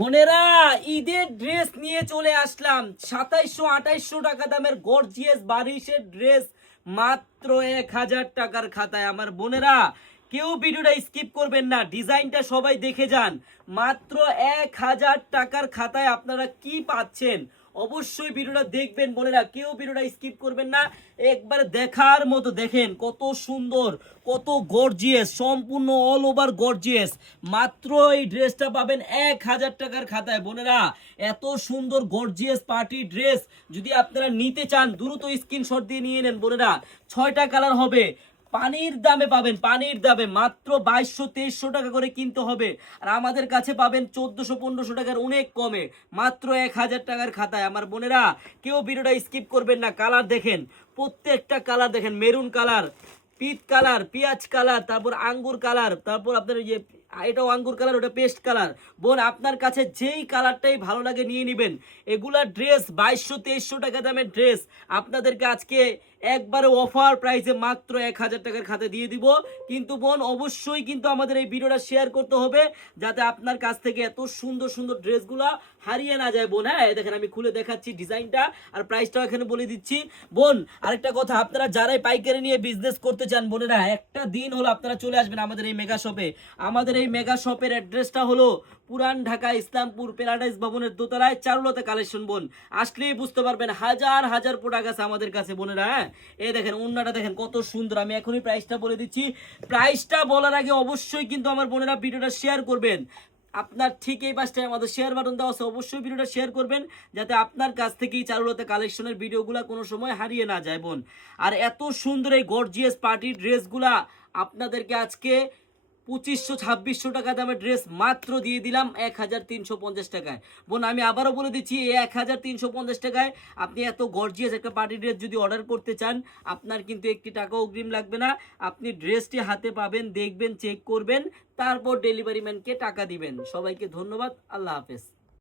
বোনেরা, ঈদের ড্রেস নিয়ে চলে আসলাম। সাতাইশশো, আঠাইশশো টাকা দামের গর্জিয়াস বারিশের ড্রেস মাত্র এক হাজার টাকার খাতায়। আমার বোনেরা, কেউ ভিডিওটা স্কিপ করবেন না ডিজাইনটা সবাই দেখে যান। মাত্র এক হাজার টাকার খাতায় আপনারা কি পাচ্ছেন? অবশ্যই ভিডিওটা দেখবেন বোনেরা কেউ ভিডিওটা স্কিপ করবেন না। একবার দেখার মতো দেখেন, কত সুন্দর, কত গর্জিয়াস সম্পূর্ণ অল ওভার গর্জিয়াস মাত্র এই ড্রেসটা পাবেন এক হাজার টাকার খাতায় বোনেরা এত সুন্দর গর্জিয়াস পার্টি ড্রেস যদি আপনারা নিতে চান, দ্রুত স্ক্রিনশট দিয়ে নিয়ে নেন বোনেরা ছয়টা কালার হবে। পানির দামে পাবেন, পানির দামে মাত্র বাইশশো, তেইশশো টাকা করে কিনতে হবে। আর আমাদের কাছে পাবেন চোদ্দশো, পনেরোশো টাকার অনেক কমে, মাত্র এক হাজার টাকার খাতায়। আমার বোনেরা, কেউ ভিডিওটা স্কিপ করবেন না, কালার দেখেন, প্রত্যেকটা কালার দেখেন, মেরুন কালার, পিট কালার, পেঁয়াজ কালার, তারপর আঙ্গুর কালার, তারপর আপনার যে, এটাও আঙ্গুর কালার, ওটা পেস্ট কালার। বোন, আপনার কাছে যেই কালারটাই ভালো লাগে নিয়ে নেবেন। এগুলা ড্রেস, বাইশশো, তেইশশো টাকা দামের ড্রেস, আপনাদেরকে আজকে একবারে অফার প্রাইসে মাত্র এক হাজার টাকার খাতে দিয়ে দিব। কিন্তু বোন, অবশ্যই কিন্তু আমাদের এই ভিডিওটা শেয়ার করতে হবে, যাতে আপনার কাছ থেকে এত সুন্দর সুন্দর ড্রেসগুলা হারিয়ে না যায় বোন। হ্যাঁ দেখেন আমি খুলে দেখাচ্ছি ডিজাইনটা আর প্রাইসটাও এখানে বলে দিচ্ছি। বোন, আরেকটা কথা, আপনারা যারাই পাইকারি নিয়ে বিজনেস করতে চান বোনেরা, একটা দিন হলো আপনারা চলে আসবেন আমাদের এই মেগা শপে আমাদের এই মেগা শপের অ্যাড্রেসটা হলো পুরান ঢাকা ইসলামপুর প্যারাডাইস ভবনের দোতলায় চারুলতা কালেকশন বোন। আসলেই বুঝতে পারবেন, হাজার হাজার প্রোডাক্ট আছে আমাদের কাছে বোনেরা হ্যাঁ। এই দেখেন অন্যটা দেখেন, কত সুন্দর। আমি এখনই প্রাইসটা বলে দিচ্ছি। প্রাইসটা বলার আগে অবশ্যই কিন্তু আমার বোনেরা ভিডিওটা শেয়ার করবেন। আপনার ঠিক এই পাশটায় আমাদের শেয়ার বাটন দেওয়া আছে, অবশ্যই ভিডিওটা শেয়ার করবেন, যাতে আপনার কাছ থেকেই চারুলতা কালেকশনের ভিডিওগুলো কোনো সময় হারিয়ে না যায়, বোন। আর এত সুন্দর এই গর্জিয়াস পার্টির ড্রেসগুলা আপনাদেরকে আজকে পঁচিশশো, ছাব্বিশশো টাকা দামের ড্রেস মাত্র দিয়ে দিলাম এক হাজার তিনশো পঞ্চাশ টাকায়। বোন, আমি আবারও বলে দিচ্ছি, এই এক হাজার তিনশো পঞ্চাশ টাকায় আপনি এত গর্জিয়াস একটা পার্টি ড্রেস যদি অর্ডার করতে চান, আপনার কিন্তু একটি টাকা অগ্রিম লাগবে না। আপনি ড্রেসটি হাতে পাবেন, দেখবেন চেক করবেন, তারপর ডেলিভারি ম্যানকে টাকা দিবেন। সবাইকে ধন্যবাদ, আল্লাহ হাফেজ।